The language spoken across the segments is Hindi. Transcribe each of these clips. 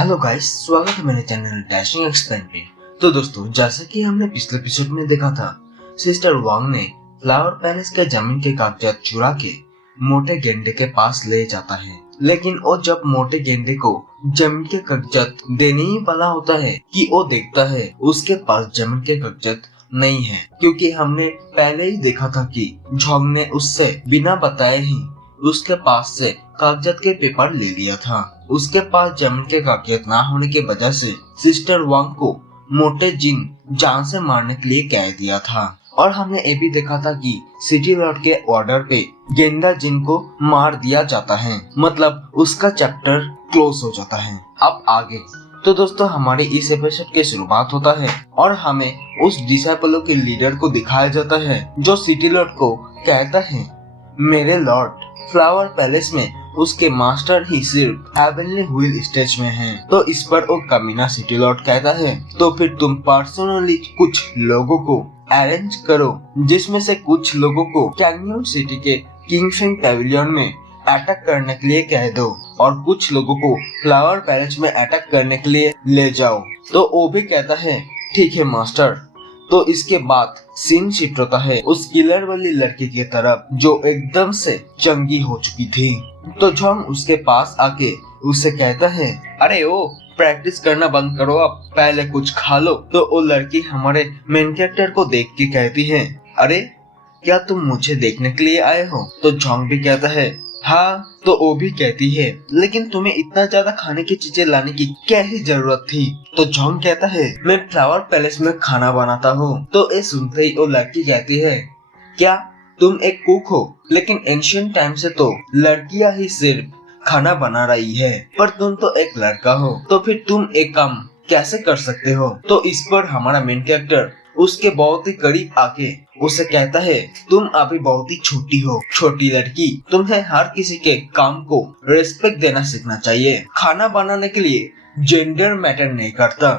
हेलो गाइस, स्वागत है मेरे चैनल डैशिंग एक्सप्लेन पे। तो दोस्तों, जैसा कि हमने पिछले एपिसोड में देखा था, सिस्टर वांग ने फ्लावर पैलेस के जमीन के कागजात चुरा के मोटे गेंडे के पास ले जाता है। लेकिन वो जब मोटे गेंडे को जमीन के कागजात देने ही वाला होता है कि वो देखता है उसके पास जमीन के कागजात नहीं है, क्योंकि हमने पहले ही देखा था कि झोंग ने उससे बिना बताए ही उसके पास से कागजात के पेपर ले लिया था। उसके पास जमीन के कागजात ना होने की वजह से सिस्टर वांग को मोटे जिन जान से मारने के लिए कह दिया था। और हमने ये भी देखा था कि सिटी लॉर्ड के ऑर्डर पे गेंडा जिन को मार दिया जाता है, मतलब उसका चैप्टर क्लोज हो जाता है। अब आगे तो दोस्तों, हमारे इस एपिसोड की शुरुआत होता है और हमें उस डिसाइपलों के लीडर को दिखाया जाता है जो सिटी लॉर्ड को कहता है, मेरे लॉर्ड, फ्लावर पैलेस में उसके मास्टर ही सिर्फ हेवनली व्हील स्टेज में हैं। तो इस पर वो कमीना सिटी लॉर्ड कहता है, तो फिर तुम पर्सनली कुछ लोगों को अरेंज करो, जिसमें से कुछ लोगों को कैंगन सिटी के किंगफिंग पैविलियन में अटैक करने के लिए कह दो और कुछ लोगों को फ्लावर पैलेस में अटैक करने के लिए ले जाओ। तो वो भी कहता है, ठीक है मास्टर। तो इसके बाद सीन शिफ्ट होता है उस किलर वाली लड़की की तरफ जो एकदम से चंगी हो चुकी थी। तो झोंग उसके पास आके उससे कहता है, अरे ओ, प्रैक्टिस करना बंद करो, अब पहले कुछ खा लो। तो वो लड़की हमारे मेन कैरेक्टर को देख के कहती है, अरे क्या तुम मुझे देखने के लिए आए हो? तो झोंग भी कहता है, हाँ। तो वो भी कहती है, लेकिन तुम्हें इतना ज्यादा खाने की चीजें लाने की क्या ही जरूरत थी? तो झोंग कहता है, मैं फ्लावर पैलेस में खाना बनाता हूँ। तो ये सुनते ही वो लड़की कहती है, क्या तुम एक कुक हो? लेकिन एंशिएंट टाइम से तो लड़कियां ही सिर्फ खाना बना रही है, पर तुम तो एक लड़का हो, तो फिर तुम एक काम कैसे कर सकते हो? तो इस पर हमारा मेन कैरेक्टर उसके बहुत ही करीब आके उसे कहता है, तुम अभी बहुत ही छोटी हो, छोटी लड़की, तुम्हें हर किसी के काम को रिस्पेक्ट देना सीखना चाहिए। खाना बनाने के लिए जेंडर मैटर नहीं करता।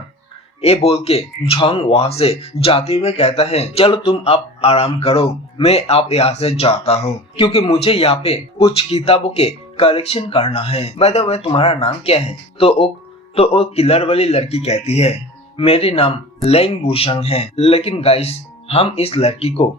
ये बोल के झोंग वहाँ से जाते हुए कहता है, चलो तुम अब आराम करो, मैं अब यहाँ से जाता हूँ, क्योंकि मुझे यहाँ पे कुछ किताबों के कलेक्शन करना है। बाय द वे, तुम्हारा नाम क्या है? तो वो किलर वाली लड़की कहती है, मेरे नाम लेंग बुशंग है, लेकिन गाइस हम इस लड़की को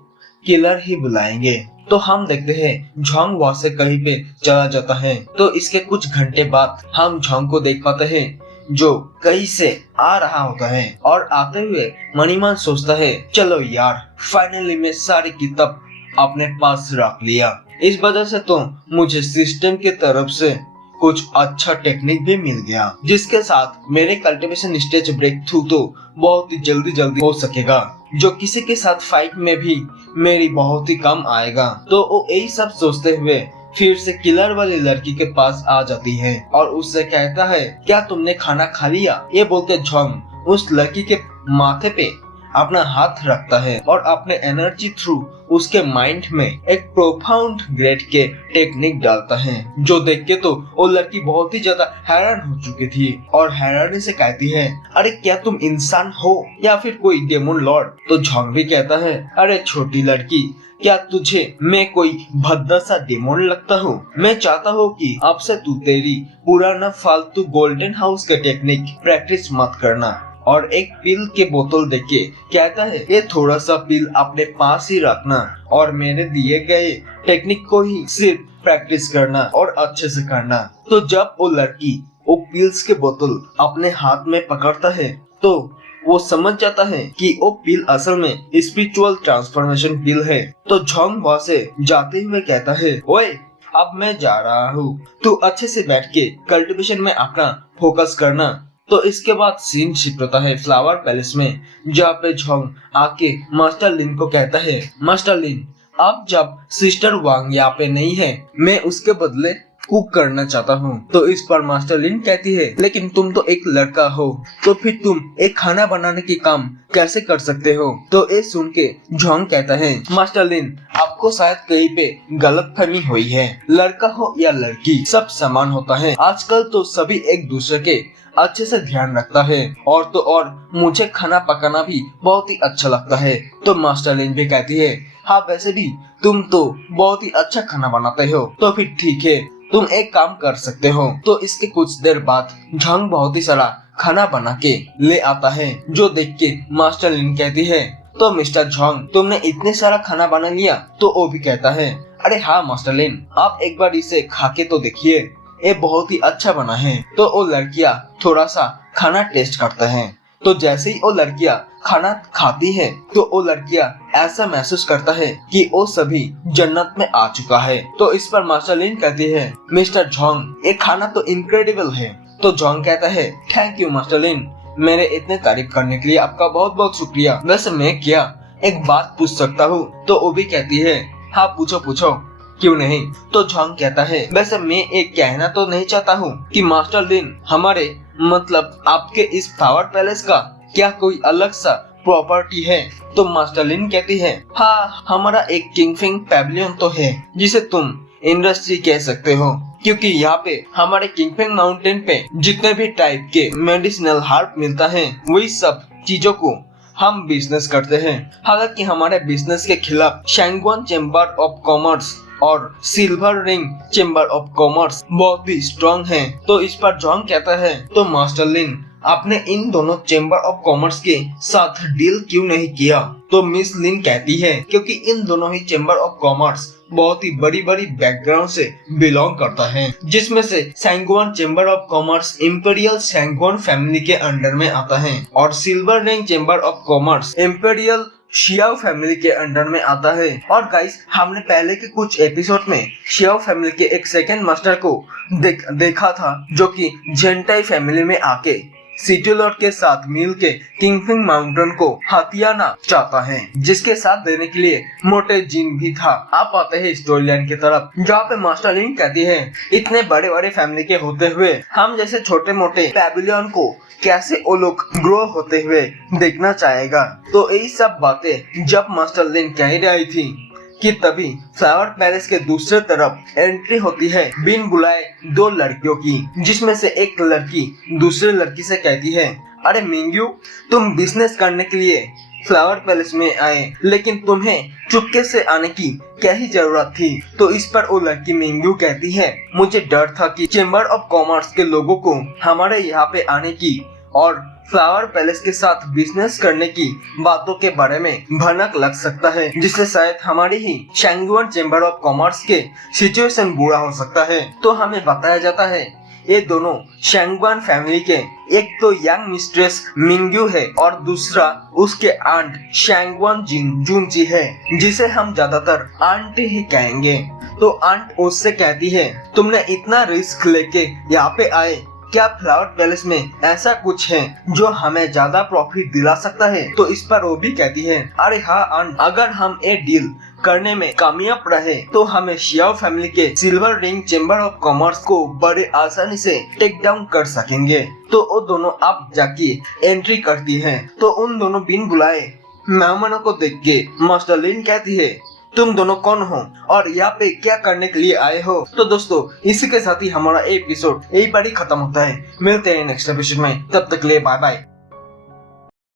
किलर ही बुलाएंगे। तो हम देखते हैं झोंग वहाँ से कहीं पे चला जाता है। तो इसके कुछ घंटे बाद हम झोंग को देख पाते हैं जो कहीं से आ रहा होता है और आते हुए मणिमान सोचता है, चलो यार, फाइनली मैं सारी किताब अपने पास रख लिया। इस वजह से तो मुझे सिस्टम की तरफ से कुछ अच्छा टेक्निक भी मिल गया, जिसके साथ मेरे कल्टीवेशन स्टेज ब्रेक थ्रू तो बहुत ही जल्दी हो सकेगा, जो किसी के साथ फाइट में भी मेरी बहुत ही कम आएगा। तो वो यही सब सोचते हुए फिर से किलर वाली लड़की के पास आ जाती है और उससे कहता है, क्या तुमने खाना खा लिया? ये बोलते झोंग उस लड़की के माथे पे अपना हाथ रखता है और अपने एनर्जी थ्रू उसके माइंड में एक प्रोफाउंड ग्रेड के टेक्निक डालता है, जो देख के तो वो लड़की बहुत ही ज्यादा हैरान हो चुकी थी और हैरानी से कहती है, अरे क्या तुम इंसान हो या फिर कोई डेमन लॉर्ड? तो झोंग भी कहता है, अरे छोटी लड़की, क्या तुझे मैं कोई भद्दा सा डेमन लगता हूँ? मैं चाहता हूँ कि अब से तू तेरी पुराना फालतू गोल्डन हाउस के टेक्निक प्रैक्टिस मत करना। और एक पिल के बोतल देके कहता है, ये थोड़ा सा पिल अपने पास ही रखना और मेरे दिए गए टेक्निक को ही सिर्फ प्रैक्टिस करना और अच्छे से करना। तो जब वो लड़की वो पिल्स के बोतल अपने हाथ में पकड़ता है तो वो समझ जाता है कि वो पिल असल में स्पिरिचुअल ट्रांसफॉर्मेशन पिल है। तो झोंग वहाँ से जाते हुए कहता है, ओए, अब मैं जा रहा हूँ, तू अच्छे से बैठ के कल्टीवेशन में अपना फोकस करना। तो इसके बाद सीन शिफ्ट होता है फ्लावर पैलेस में, जहाँ पे झोंग आके मास्टर लिन को कहता है, मास्टर लिन, अब जब सिस्टर वांग यहाँ पे नहीं है, मैं उसके बदले कुक करना चाहता हूँ। तो इस पर मास्टर लिन कहती है, लेकिन तुम तो एक लड़का हो, तो फिर तुम एक खाना बनाने की काम कैसे कर सकते हो? तो ये सुन के झोंग कहता है, मास्टर लिन, आपको शायद कहीं पे गलतफहमी हुई है, लड़का हो या लड़की सब समान होता है। आजकल तो सभी एक दूसरे के अच्छे से ध्यान रखता है और तो और मुझे खाना पकाना भी बहुत ही अच्छा लगता है। तो मास्टर लिन भी कहती है, हाँ वैसे भी तुम तो बहुत ही अच्छा खाना बनाते हो, तो फिर ठीक है, तुम एक काम कर सकते हो। तो इसके कुछ देर बाद झंग बहुत ही सारा खाना बना के ले आता है, जो देख के मास्टर लिन कहती है, तो मिस्टर झंग तुमने इतने सारा खाना बना लिया? तो वो भी कहता है, अरे हाँ मास्टर लिन, आप एक बार इसे खा के तो देखिए, ये बहुत ही अच्छा बना है। तो वो लड़कियाँ थोड़ा सा खाना टेस्ट करता है। तो जैसे ही वो लड़कियाँ खाना खाती है तो वो लड़कियाँ ऐसा महसूस करता है कि वो सभी जन्नत में आ चुका है। तो इस पर मास्टर लिन कहती है, मिस्टर झोंग ये खाना तो इनक्रेडिबल है। तो झोंग कहता है, थैंक यू मास्टर लिन, मेरे इतने तारीफ करने के लिए आपका बहुत बहुत शुक्रिया। वैसे मैं क्या एक बात पूछ सकता हूँ? तो वो भी कहती है, हाँ पूछो पूछो, क्यों नहीं। तो झोंग कहता है, वैसे मैं एक कहना तो नहीं चाहता हूँ कि मास्टर लिन हमारे मतलब आपके इस फ्लावर पैलेस का क्या कोई अलग सा प्रॉपर्टी है? तो मास्टर लिन कहती है, हाँ हमारा एक किंगफिंग पैविलियन तो है, जिसे तुम इंडस्ट्री कह सकते हो, क्योंकि यहाँ पे हमारे किंगफिंग माउंटेन पे जितने भी टाइप के मेडिसिनल हर्ब मिलता है वही सब चीजों को हम बिजनेस करते हैं। हालांकि हमारे बिजनेस के खिलाफ शैंगवान चेंबर ऑफ कॉमर्स और silver ring chamber of commerce बहुत ही स्ट्रॉन्ग है। तो इस पर झोंग कहता है, तो मास्टर लिन आपने इन दोनों चेंबर ऑफ कॉमर्स के साथ डील क्यों नहीं किया? तो मिस लिन कहती है, क्योंकि इन दोनों ही चेंबर ऑफ कॉमर्स बहुत ही बड़ी बड़ी बैकग्राउंड से बिलोंग करता है, जिसमें से Sangwan chamber of commerce imperial Sangwan family के अंडर में आता है और silver ring chamber of commerce imperial Xiao family के अंडर में आता है। और गाइस हमने पहले के कुछ एपिसोड में शियाओ फैमिली के एक सेकंड मास्टर को देखा था, जो कि जेंटाई फैमिली में आके सिटी लॉर्ड के साथ मिल के किंगफिंग माउंटेन को हथियाना चाहता है, जिसके साथ देने के लिए मोटे जिन भी था। आप आते हैं स्टोरी लाइन की तरफ, जहाँ पे मास्टर लिन कहती है, इतने बड़े बड़े फैमिली के होते हुए हम जैसे छोटे मोटे पैविलियन को कैसे वो लोग ग्रो होते हुए देखना चाहेगा। तो यही सब बातें जब मास्टर लिन कह रही थी कि तभी फ्लावर पैलेस के दूसरे तरफ एंट्री होती है बिन बुलाए दो लड़कियों की, जिसमें से एक लड़की दूसरे लड़की से कहती है, अरे मिंग्यू तुम बिजनेस करने के लिए फ्लावर पैलेस में आए, लेकिन तुम्हें चुपके से आने की क्या ही जरूरत थी? तो इस पर वो लड़की मिंग्यू कहती है, मुझे डर था कि चेंबर ऑफ कॉमर्स के लोगों को हमारे यहाँ पे आने की और फ्लावर पैलेस के साथ बिजनेस करने की बातों के बारे में भनक लग सकता है, जिससे शायद हमारी ही शैंगवान चेंबर ऑफ कॉमर्स के सिचुएशन बुरा हो सकता है। तो हमें बताया जाता है ये दोनों शैंगवान फैमिली के एक तो यंग मिस्ट्रेस मिंग्यू है और दूसरा उसके आंट शैंगवान जुनजी है, जिसे हम ज्यादातर आंटी ही कहेंगे। तो आंट उससे कहती है, तुमने इतना रिस्क लेके यहाँ पे आए, क्या फ्लावर पैलेस में ऐसा कुछ है जो हमें ज्यादा प्रॉफिट दिला सकता है? तो इस पर वो भी कहती है, अरे हाँ आंट, अगर हम ये डील करने में कामयाब रहे तो हमें शियाओ फैमिली के silver ring chamber of commerce को बड़े आसानी से टेक डाउन कर सकेंगे। तो वो दोनों अब जाके एंट्री करती हैं। तो उन दोनों बिन बुलाए मेहमानों को देख के मास्टर लिन कहती है, तुम दोनों कौन हो और यहाँ पे क्या करने के लिए आए हो? तो दोस्तों इसी के साथ ही हमारा एपिसोड यही पर ही खत्म होता है। मिलते हैं नेक्स्ट एपिसोड में, तब तक के लिए बाय बाय।